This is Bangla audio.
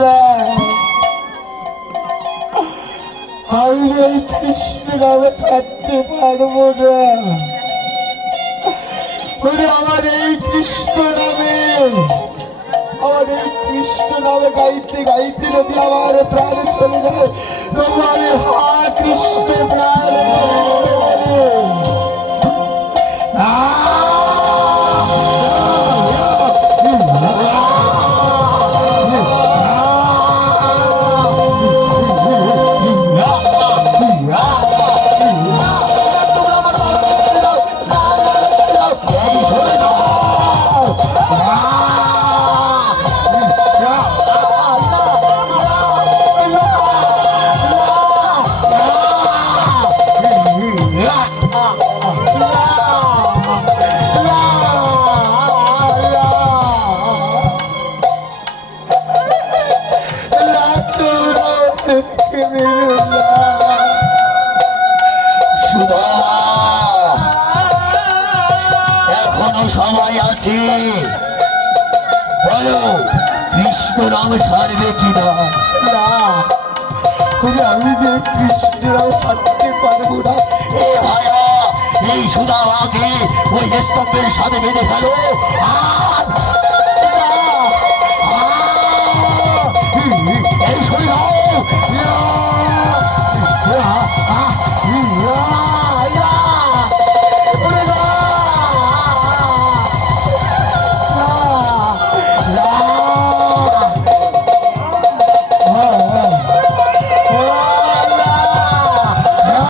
না, আমি এই কৃষ্ণ নামে ছাড়তে পারবো না। আমার এই কৃষ্ণ নামে, আমার এই কৃষ্ণ নামে গাইতে গাইতে যদি আমার প্রাণ চলে যায়, তবু আমি হা কৃষ্ণ প্রাণ সময় আছে, বলো কৃষ্ণ নাম ছাড়বে কিনা? না, আমি যে কৃষ্ণ নাম ছাড়তে পারবো না। এ ভাইয়া, এই সুদামাকে ওই স্তম্ভের সাথে বেঁধে ফেলো। এই শরীর